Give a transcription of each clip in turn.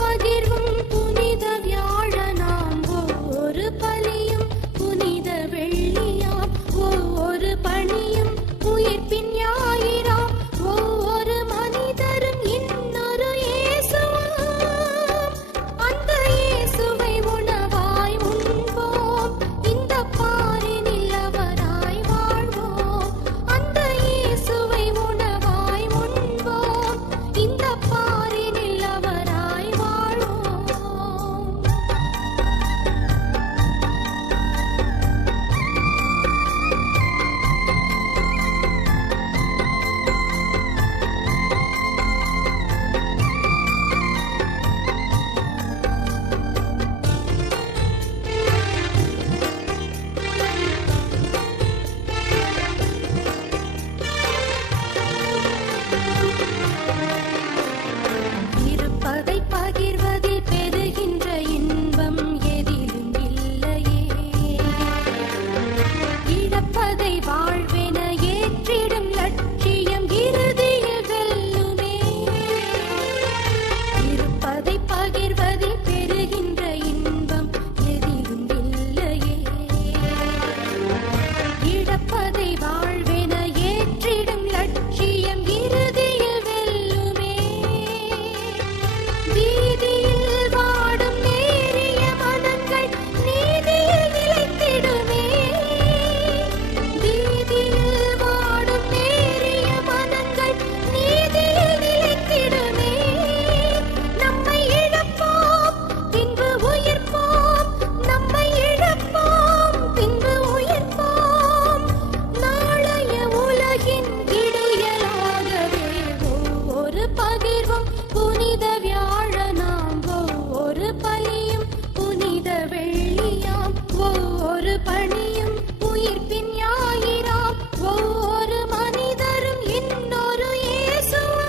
பகிர்வும் புனித வியாழனாம் ஒவ்வொரு பலியும் புனித வெள்ளியாம் ஒவ்வொரு பணியும் உயிர்ப்பின் ஞாயிறாம் ஒவ்வொரு மனிதரும் இன்னொரு இயேசுவாம். அந்த இயேசுவை உணவாய் உண்போம், இந்த பாரினில் அவராய் வாழ்வோம். அந்த இயேசுவை உணவாய் உண்போம், இந்த பாரினில் அவராய் வாழ்வோம். இருப்பதை பகிர்வதில் பெறுகின்ற இன்பம் எதிலும் இல்லையே. இழப்பதை வாழ்வென ஏற்றிடும் லட்சியம் இறுதியில் வெல்லுமே. இருப்பதை பகிர்வதில் பெறுகின்ற இன்பம் எதிலும் இல்லையே. இழப்பதை வாழ்வென ஏற்றிடும் லட்சியம் இறுதியில் வெல்லுமே. வீதியில் வாடும் நேரிய மனங்கள் நீதியில் நிலைத்திடுமே. வீதியில் வாடும் நேரிய மனங்கள் நீதியில் நிலைத்திடுமே. நம்மை இழப்போம் பின்பு உயிர்ப்போம், நம்மை இழப்போம் பின்பு உயிர்ப்போம். நாளைய உலகின் விடியலாகவே ஒவ்வொரு பகிர்வும் புனித வியாழனாம் ஒவ்வொரு பலியும் புனித வெள்ளியாம் ஒவ்வொரு பணியும் உயிர்ப்பின் ஞாயிறாம் ஒவ்வொரு மனிதரும் இன்னொரு இயேசுவாம்.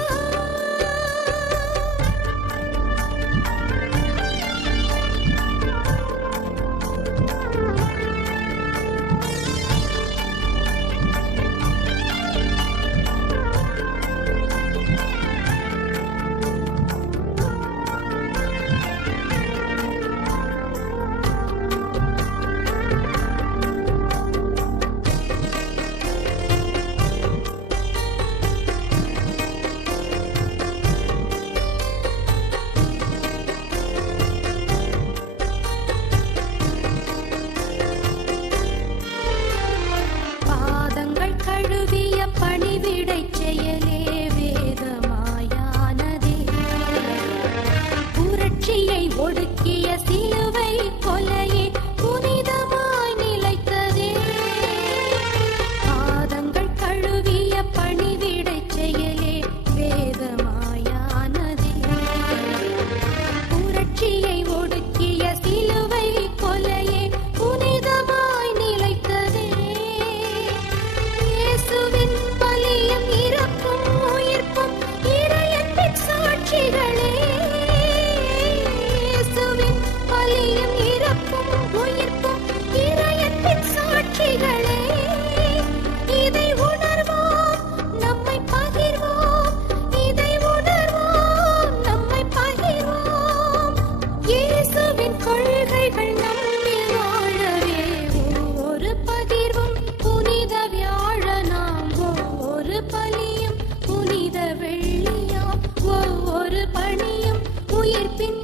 பாதங்கள் கழுவிய பணிவிடைச் செயலே வேதமாயானதே. புரட்சியை ஒடுக்கிய சிலுவை கொலையே புனிதமாய் நிலைத்ததே. பாதங்கள் கழுவிய பணிவிடைச் செயலே வேதமாயானதே. புரட்சியை ஒடுக்கிய சிலுவை கொலையே புனிதமாய் நிலைத்ததே. இயேசுவின் பலியும் இறப்பும் உயிர்ப்பும் இறையன்பின் சாட்சிகளே. இயேசுவின் பலியும் இறப்பும் உயிர்ப்பும் இறையன்பின் சாட்சிகளே. இதை உணர்வோம், நம்மை பகிர்வோம். இதை உணர்வோம், நம்மை பகிர்வோம். இயேசுவின் கொள்கைகள் நம்மில் வாழவே ஒவ்வொரு பகிர்வும் புனித வியாழனாம் ஒவ்வொரு பலியும் புனித வெள்ளியாம் ஒவ்வொரு பணியும் உயிர்ப்பின்